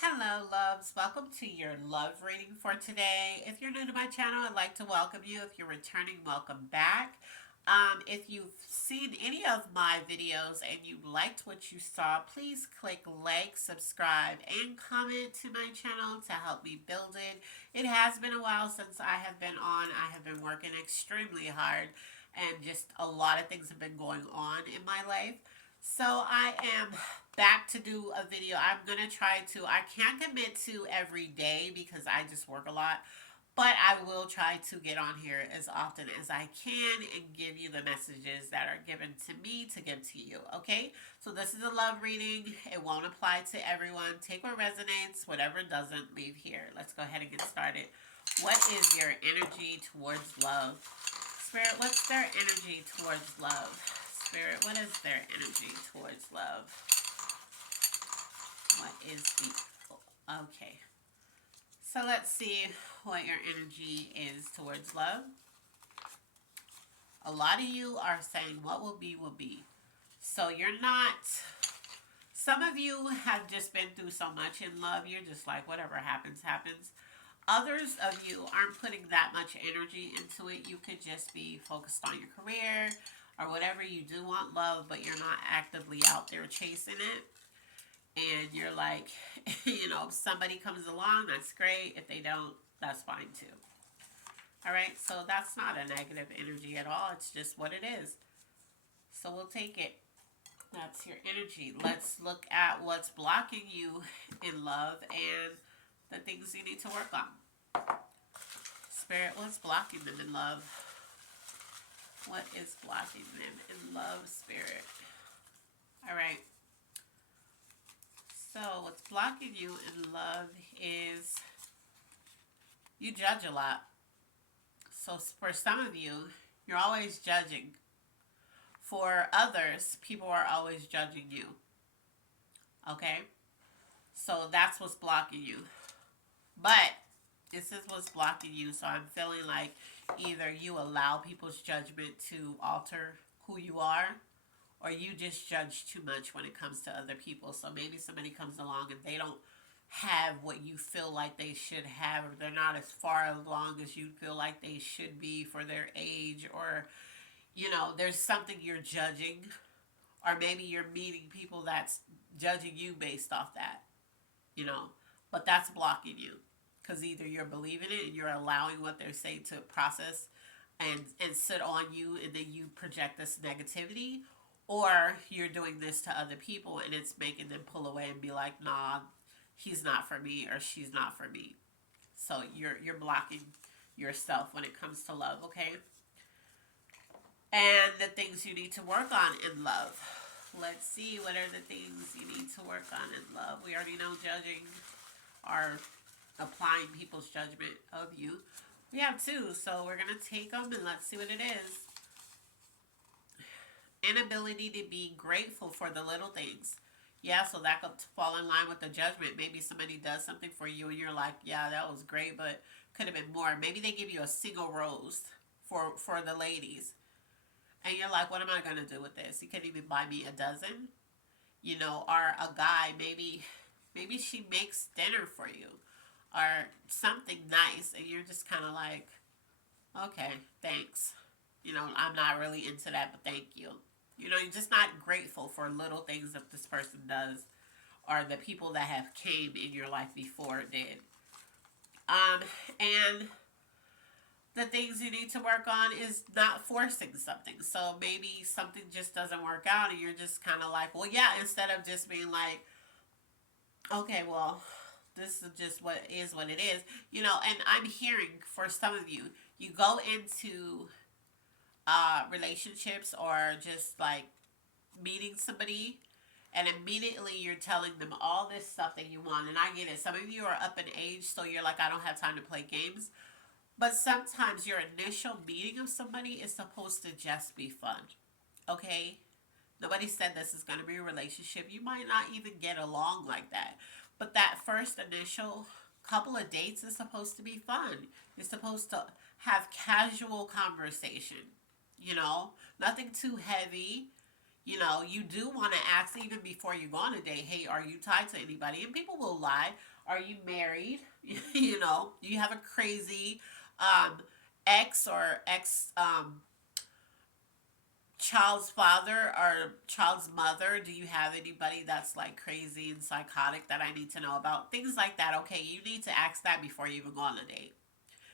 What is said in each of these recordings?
Hello, loves. Welcome to your love reading for today. If you're new to my channel, I'd like to welcome you. If you're returning, welcome back. If you've seen any of my videos and you liked what you saw, please click like, subscribe, and comment to my channel to help me build it. It has been a while since I have been on. I have been working extremely hard, and just a lot of things have been going on in my life. So I am back to do a video. I'm going to try to, I can't commit to every day because I just work a lot, but I will try to get on here as often as I can and give you the messages that are given to me to give to you, okay? So this is a love reading. It won't apply to everyone. Take what resonates, whatever doesn't, leave here. Let's go ahead and get started. What is your energy towards love? Spirit, what's their energy towards love? Spirit, what is their energy towards love? What is the... Okay. So let's see what your energy is towards love. A lot of you are saying what will be, will be. So you're not... Some of you have just been through so much in love, you're just like, whatever happens, happens. Others of you aren't putting that much energy into it. You could just be focused on your career or whatever. You do want love, but you're not actively out there chasing it. And you're like, if somebody comes along, that's great. If they don't, that's fine too. All right, so that's not a negative energy at all. It's just what it is. So we'll take it. That's your energy. Let's look at what's blocking you in love and the things you need to work on. Spirit, what's blocking them in love? What is blocking them in love, Spirit? All right. So what's blocking you in love is you judge a lot. So for some of you, you're always judging. For others, people are always judging you. Okay? So that's what's blocking you. But this is what's blocking you. So I'm feeling like either you allow people's judgment to alter who you are, or you just judge too much when it comes to other people. So maybe somebody comes along and they don't have what you feel like they should have, or they're not as far along as you feel like they should be for their age, or there's something you're judging, or maybe you're meeting people that's judging you based off that, you know, but that's blocking you because either you're believing it and you're allowing what they're saying to process and sit on you, and then you project this negativity, or you're doing this to other people and it's making them pull away and be like, nah, he's not for me or she's not for me. So you're blocking yourself when it comes to love, okay? And the things you need to work on in love. Let's see, what are the things you need to work on in love? We already know judging or applying people's judgment of you. We have two, so we're going to take them and let's see what it is. Inability to be grateful for the little things. Yeah, so that could fall in line with the judgment. Maybe somebody does something for you and you're like, yeah, that was great, but could have been more. Maybe they give you a single rose for the ladies. And you're like, what am I going to do with this? You can't even buy me a dozen. Or a guy, maybe she makes dinner for you or something nice, and you're just kind of like, okay, thanks. I'm not really into that, but thank you. You're just not grateful for little things that this person does or the people that have came in your life before did. And the things you need to work on is not forcing something. So maybe something just doesn't work out and you're just kind of like, well, yeah, instead of just being like, okay, well, this is just what it is. And I'm hearing for some of you, you go into relationships or just like meeting somebody, and immediately you're telling them all this stuff that you want. And I get it. Some of you are up in age, so you're like, I don't have time to play games. But sometimes your initial meeting of somebody is supposed to just be fun. Okay? Nobody said this is going to be a relationship. You might not even get along like that. But that first initial couple of dates is supposed to be fun. You're supposed to have casual conversation. Nothing too heavy. You know, you do want to ask even before you go on a date, hey, are you tied to anybody? And people will lie. Are you married? You know, do you have a crazy um, ex or ex child's father or child's mother? Do you have anybody that's like crazy and psychotic that I need to know about? Things like that. Okay, you need to ask that before you even go on a date.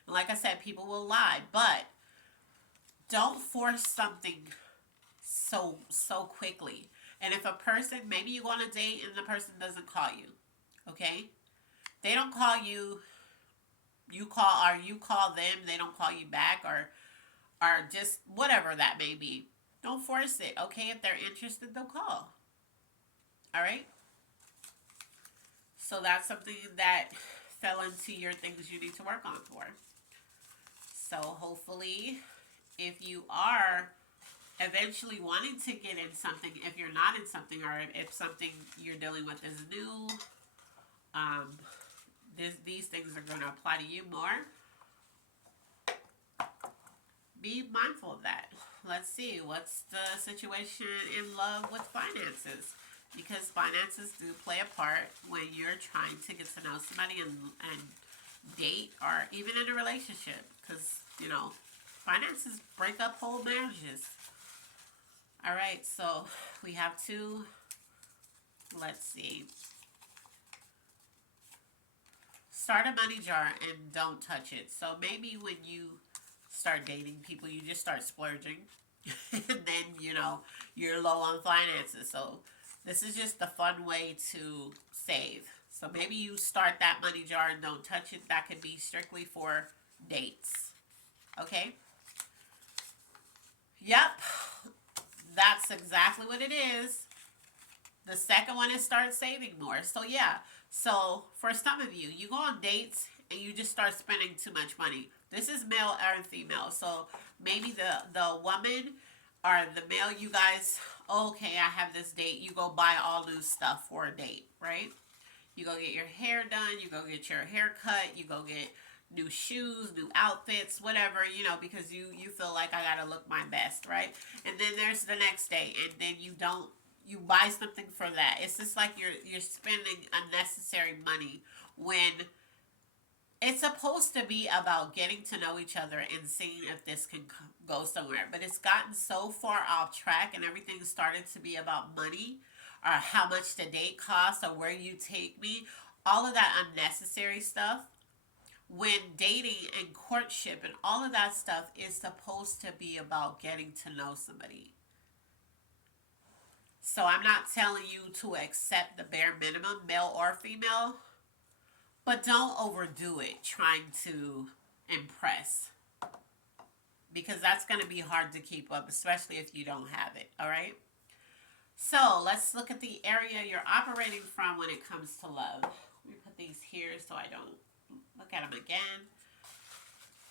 And like I said, people will lie, but don't force something so quickly. And if a person, maybe you go on a date and the person doesn't call you, okay? They don't call you, you call, or you call them, they don't call you back, or just whatever that may be. Don't force it, okay? If they're interested, they'll call. All right? So that's something that fell into your things you need to work on for. So hopefully, if you are eventually wanting to get in something, if you're not in something, or if something you're dealing with is new, um, these things are going to apply to you more. Be mindful of that. Let's see, what's the situation in love with finances? Because finances do play a part when you're trying to get to know somebody and date or even in a relationship. Because, you know, finances break up whole marriages. All right, so we have two. Let's see. Start a money jar and don't touch it. So maybe when you start dating people, you just start splurging. And then, you know, you're low on finances. So this is just a fun way to save. So maybe you start that money jar and don't touch it. That could be strictly for dates. Okay? Yep. That's exactly what it is. The second one is start saving more. So yeah. So for some of you, you go on dates and you just start spending too much money. This is male and female. So maybe the woman or the male, you guys, okay, I have this date. You go buy all new stuff for a date, right? You go get your hair done. You go get your hair cut. You go get new shoes, new outfits, whatever, you know, because you feel like I gotta look my best, right? And then there's the next day, and then you buy something for that. It's just like you're spending unnecessary money when it's supposed to be about getting to know each other and seeing if this can go somewhere. But it's gotten so far off track, and everything started to be about money or how much the date costs or where you take me. All of that unnecessary stuff, when dating and courtship and all of that stuff is supposed to be about getting to know somebody. So I'm not telling you to accept the bare minimum, male or female, but don't overdo it trying to impress, because that's going to be hard to keep up, especially if you don't have it, all right? So let's look at the area you're operating from when it comes to love. Let me put these here so I don't look at them again.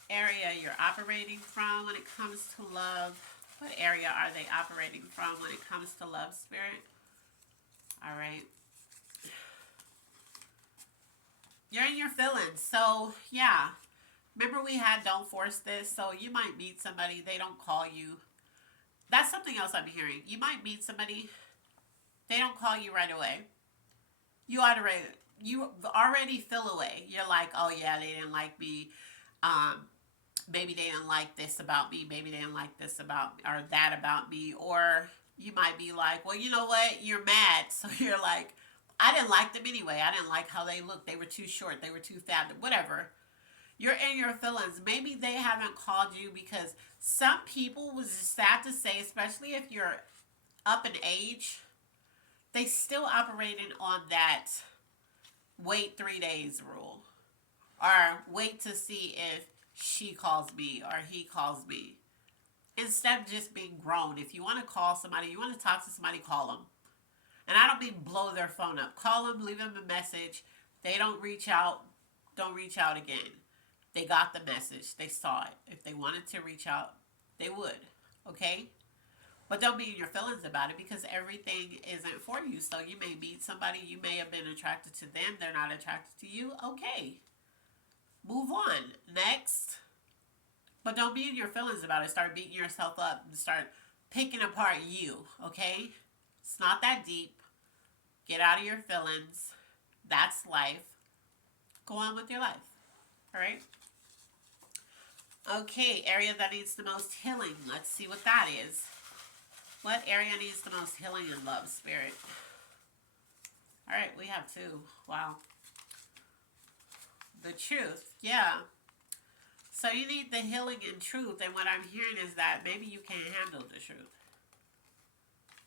Area you're operating from when it comes to love. What area are they operating from when it comes to love, Spirit? All right. You're in your feelings. So, yeah. Remember we had don't force this. So you might meet somebody, they don't call you. That's something else I'm hearing. You might meet somebody, they don't call you right away. You already feel away. You're like, oh yeah, they didn't like me. Maybe they didn't like this about me. Maybe they didn't like this about or that about me. Or you might be like, well, you know what? You're mad. So you're like, I didn't like them anyway. I didn't like how they looked. They were too short. They were too fat. Whatever. You're in your feelings. Maybe they haven't called you because some people, was sad to say, especially if you're up in age, they still operating on that wait 3 days rule. Or wait to see if she calls me or he calls me. Instead of just being grown. If you want to call somebody, you want to talk to somebody, call them. And I don't mean blow their phone up. Call them, leave them a message. They don't reach out, don't reach out again. They got the message. They saw it. If they wanted to reach out, they would. Okay? But don't be in your feelings about it, because everything isn't for you. So you may meet somebody, you may have been attracted to them, they're not attracted to you. Okay. Move on. Next. But don't be in your feelings about it. Start beating yourself up and start picking apart you, okay? It's not that deep. Get out of your feelings. That's life. Go on with your life. All right? Okay, area that needs the most healing. Let's see what that is. What area needs the most healing in love, Spirit? All right, we have two. Wow. The truth. Yeah. So you need the healing in truth. And what I'm hearing is that maybe you can't handle the truth.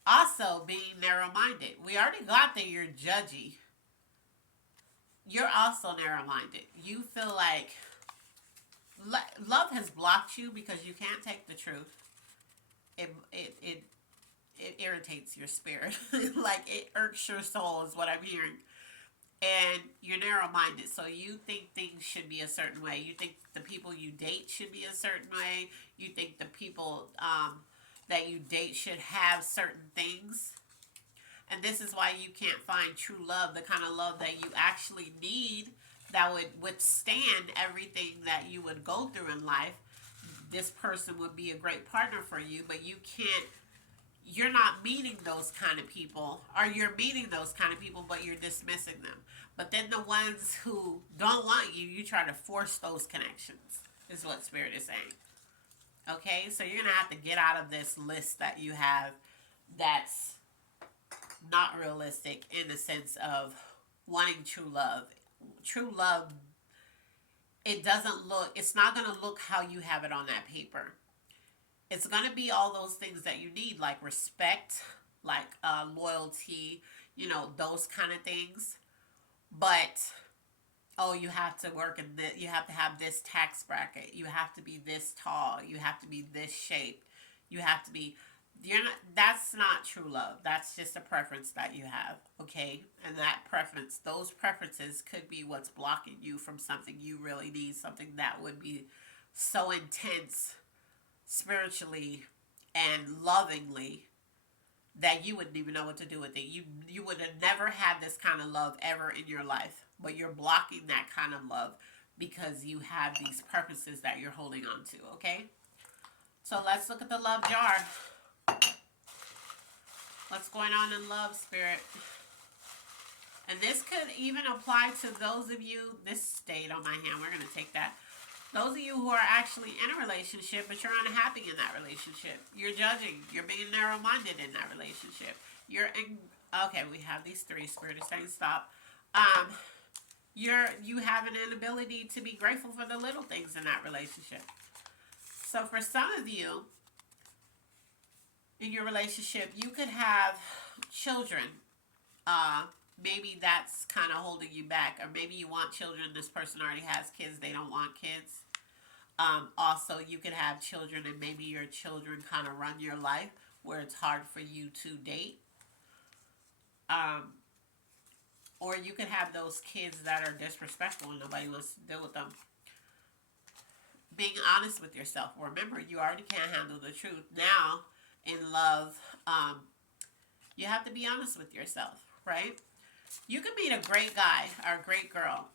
Also, being narrow-minded. We already got that you're judgy. You're also narrow-minded. You feel like love has blocked you because you can't take the truth. It irritates your spirit. Like, it irks your soul is what I'm hearing. And you're narrow-minded, so you think things should be a certain way. You think the people you date should be a certain way. You think the people that you date should have certain things. And this is why you can't find true love, the kind of love that you actually need that would withstand everything that you would go through in life. This person would be a great partner for you, but you can't, you're not meeting those kind of people, or you're meeting those kind of people, but you're dismissing them. But then the ones who don't want you, you try to force those connections, is what Spirit is saying. Okay, so you're going to have to get out of this list that you have that's not realistic in the sense of wanting true love. True love, it doesn't look, it's not going to look how you have it on that paper. It's going to be all those things that you need, like respect, like loyalty, you know, those kind of things. But, oh, you have to work in this, you have to have this tax bracket, you have to be this tall, you have to be this shape, you have to be, you're not, that's not true love. That's just a preference that you have, okay? And that preference, those preferences could be what's blocking you from something you really need, something that would be so intense spiritually and lovingly that you wouldn't even know what to do with it. You would have never had this kind of love ever in your life, but you're blocking that kind of love because you have these purposes that you're holding on to, okay? So let's look at the love jar. What's going on in love, Spirit? And this could even apply to those of you, this stayed on my hand, we're going to take that. Those of you who are actually in a relationship, but you're unhappy in that relationship. You're judging. You're being narrow-minded in that relationship. Okay, we have these three. Spirit is saying stop. You have an inability to be grateful for the little things in that relationship. So for some of you, in your relationship, you could have children. Maybe that's kind of holding you back. Or maybe you want children. This person already has kids. They don't want kids. Also, you could have children and maybe your children kind of run your life where it's hard for you to date. Or you could have those kids that are disrespectful and nobody wants to deal with them. Being honest with yourself. Remember, you already can't handle the truth. Now, in love, you have to be honest with yourself, right? You could meet a great guy or a great girl,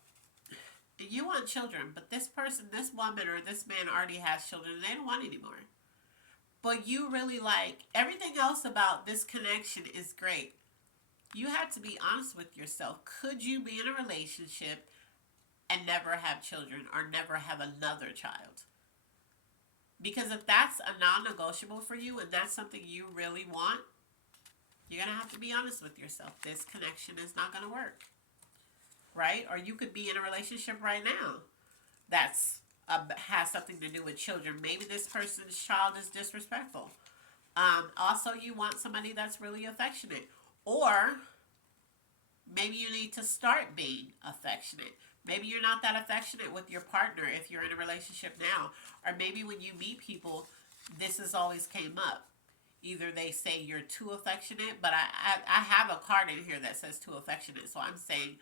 and you want children, but this person, this woman or this man already has children and they don't want anymore. But you really like, everything else about this connection is great. You have to be honest with yourself. Could you be in a relationship and never have children or never have another child? Because if that's a non-negotiable for you and that's something you really want, you're going to have to be honest with yourself. This connection is not going to work. Right? Or you could be in a relationship right now that's has something to do with children. Maybe this person's child is disrespectful. Also, you want somebody that's really affectionate. Or maybe you need to start being affectionate. Maybe you're not that affectionate with your partner if you're in a relationship now. Or maybe when you meet people, this has always came up. Either they say you're too affectionate, but I have a card in here that says too affectionate. So I'm saying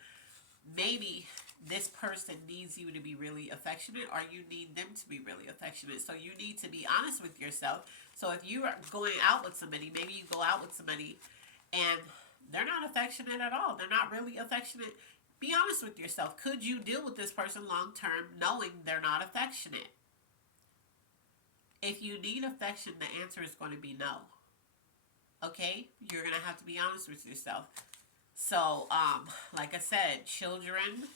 maybe this person needs you to be really affectionate or you need them to be really affectionate. So you need to be honest with yourself. So if you are going out with somebody, maybe you go out with somebody and they're not affectionate at all. They're not really affectionate. Be honest with yourself. Could you deal with this person long term knowing they're not affectionate? If you need affection, the answer is going to be no. Okay? You're going to have to be honest with yourself. So, like I said, children,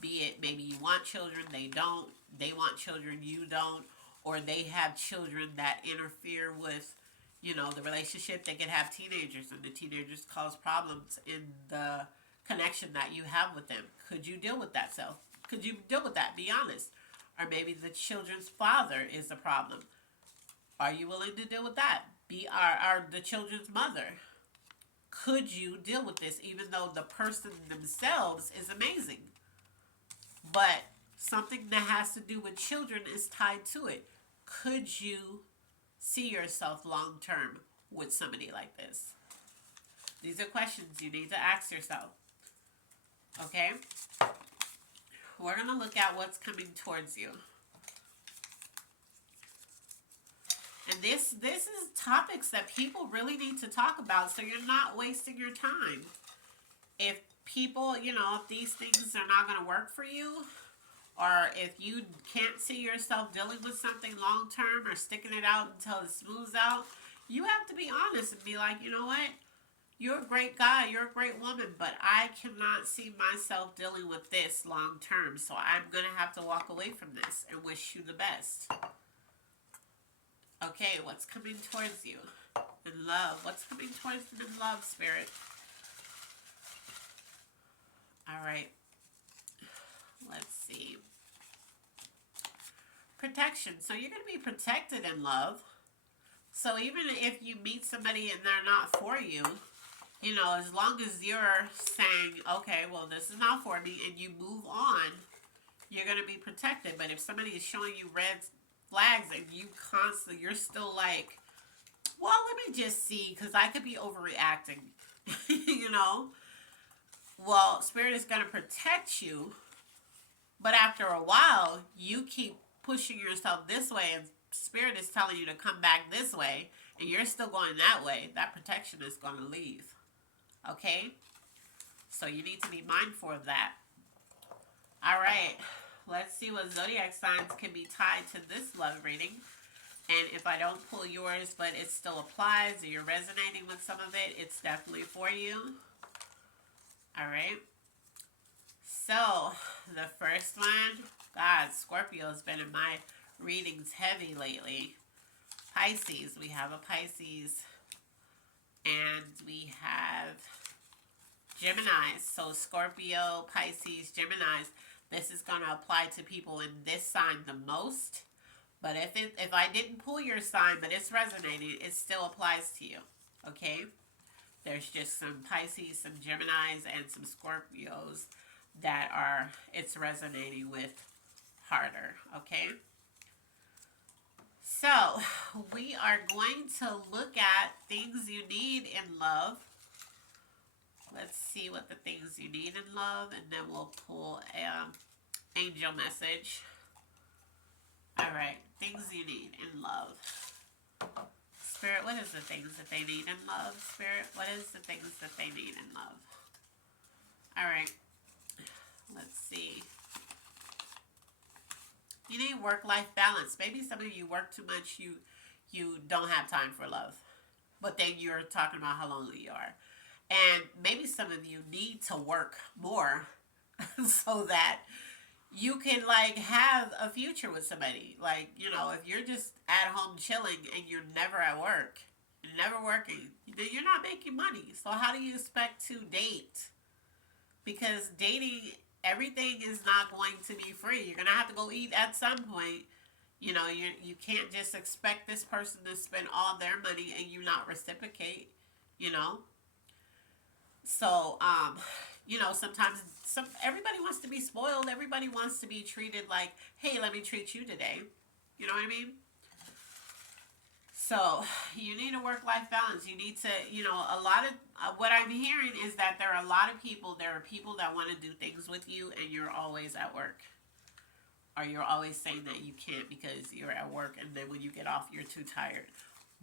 be it maybe you want children, they don't, they want children, you don't, or they have children that interfere with, you know, the relationship. They could have teenagers, and the teenagers cause problems in the connection that you have with them. Could you deal with that self? Could you deal with that? Be honest. Or maybe the children's father is the problem. Are you willing to deal with that? Be are the children's mother. Could you deal with this even though the person themselves is amazing? But something that has to do with children is tied to it. Could you see yourself long term with somebody like this? These are questions you need to ask yourself. Okay? We're going to look at what's coming towards you. And this is topics that people really need to talk about, so you're not wasting your time. If people, you know, if these things are not going to work for you, or if you can't see yourself dealing with something long term or sticking it out until it smooths out, you have to be honest and be like, you know what? You're a great guy, you're a great woman, but I cannot see myself dealing with this long term, so I'm going to have to walk away from this and wish you the best. Okay, what's coming towards you in love? What's coming towards you in love, Spirit? All right. Let's see. Protection. So you're going to be protected in love. So even if you meet somebody and they're not for you, you know, as long as you're saying, okay, well, this is not for me, and you move on, you're going to be protected. But if somebody is showing you red flags and you constantly, you're still like, well, let me just see, because I could be overreacting, you know? Well, Spirit is going to protect you, but after a while, you keep pushing yourself this way, and Spirit is telling you to come back this way, and you're still going that way. That protection is going to leave. Okay? So you need to be mindful of that. All right. Let's see what zodiac signs can be tied to this love reading. And if I don't pull yours, but it still applies, or you're resonating with some of it, it's definitely for you. All right. So, the first one, God, Scorpio has been in my readings heavy lately. Pisces, we have a Pisces. And we have Gemini. So, Scorpio, Pisces, Gemini. This is going to apply to people in this sign the most. But if I didn't pull your sign, but it's resonating, it still applies to you. Okay? There's just some Pisces, some Geminis, and some Scorpios that it's resonating with harder. Okay? So, we are going to look at things you need in love. Let's see what the things you need in love, and then we'll pull an angel message. Alright, things you need in love. Spirit, what is the things that they need in love? Spirit, what is the things that they need in love? Alright, let's see. You need work-life balance. Maybe some of you work too much, you don't have time for love. But then you're talking about how lonely you are. And maybe some of you need to work more so that you can, like, have a future with somebody. Like, you know, if you're just at home chilling and you're never at work, you're never working, then you're not making money. So how do you expect to date? Because dating, everything is not going to be free. You're going to have to go eat at some point. You know, you can't just expect this person to spend all their money and you not reciprocate, you know. So, you know, sometimes everybody wants to be spoiled. Everybody wants to be treated like, hey, let me treat you today. You know what I mean? So, you need a work-life balance. You need to, you know, a lot of, what I'm hearing is that there are a lot of people, there are people that want to do things with you and you're always at work. Or you're always saying that you can't because you're at work, and then when you get off, you're too tired.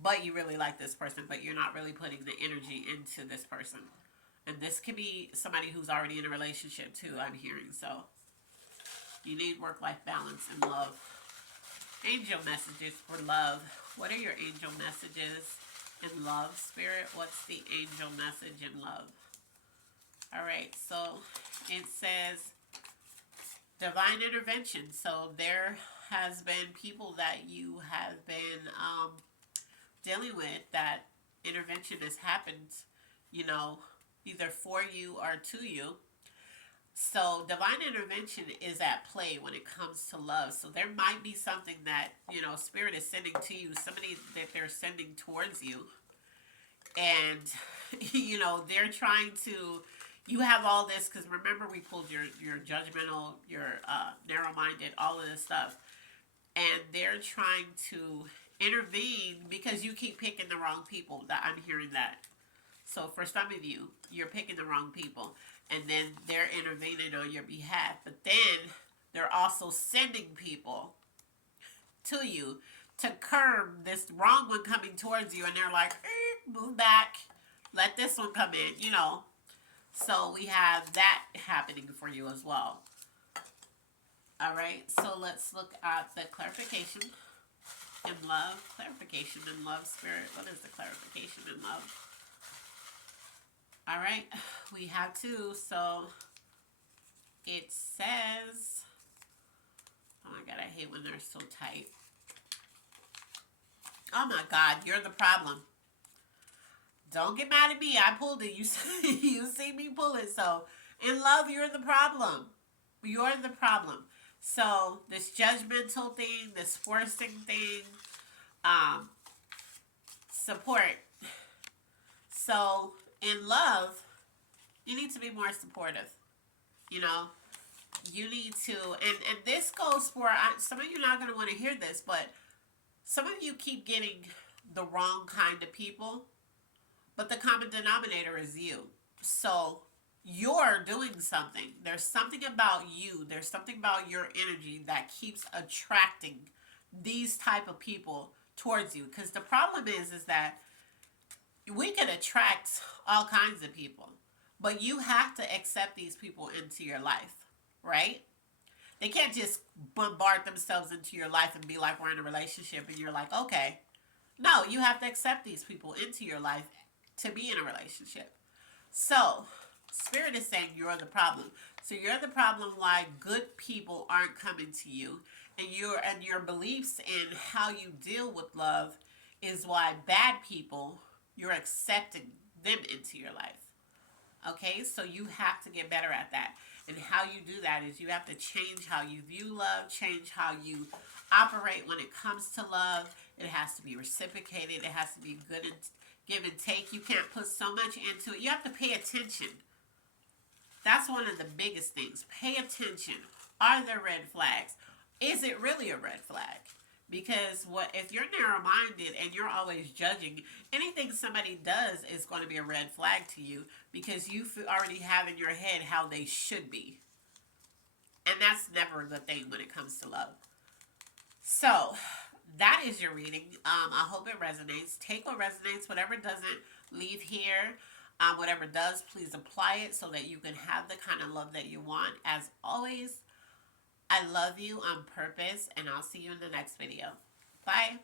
But you really like this person, but you're not really putting the energy into this person. And this could be somebody who's already in a relationship too, I'm hearing. So, you need work-life balance and love. Angel messages for love. What are your angel messages in love, Spirit? What's the angel message in love? All right, so it says divine intervention. So there has been people that you have been dealing with that intervention has happened, you know, either for you or to you. So divine intervention is at play when it comes to love. So there might be something that, you know, spirit is sending to you, somebody that they're sending towards you. And, you know, they're trying to, you have all this, because remember we pulled your judgmental, your narrow-minded, all of this stuff. And they're trying to intervene because you keep picking the wrong people. That I'm hearing that. So for some of you, you're picking the wrong people, and then they're intervening on your behalf. But then they're also sending people to you to curb this wrong one coming towards you, and they're like, move back, let this one come in, you know. So we have that happening for you as well. All right, so let's look at the clarification in love. Clarification in love, Spirit. What is the clarification in love? All right, we have two. So it says, oh my God, I hate when they're so tight. Oh my God, you're the problem. Don't get mad at me. I pulled it. You see me pull it. So in love, you're the problem. You're the problem. So this judgmental thing, this forcing thing, support. So in love, you need to be more supportive. You know, you need to, and this goes for, some of you are not going to want to hear this, but some of you keep getting the wrong kind of people, but the common denominator is you. So you're doing something. There's something about you. There's something about your energy that keeps attracting these type of people towards you. Because the problem is that we can attract all kinds of people, but you have to accept these people into your life, right? They can't just bombard themselves into your life and be like, we're in a relationship, and you're like, okay. No, you have to accept these people into your life to be in a relationship. So Spirit is saying you're the problem. So you're the problem why good people aren't coming to you, and your beliefs in how you deal with love is why bad people, you're accepting them into your life. Okay, so you have to get better at that. And how you do that is you have to change how you view love, change how you operate when it comes to love. It has to be reciprocated. It has to be good and give and take. You can't put so much into it. You have to pay attention. That's one of the biggest things. Pay attention. Are there red flags? Is it really a red flag? Because if you're narrow-minded and you're always judging, anything somebody does is going to be a red flag to you because you already have in your head how they should be. And that's never a good thing when it comes to love. So that is your reading. I hope it resonates. Take what resonates. Whatever doesn't, leave here. Whatever does, please apply it so that you can have the kind of love that you want. As always, I love you on purpose, and I'll see you in the next video. Bye.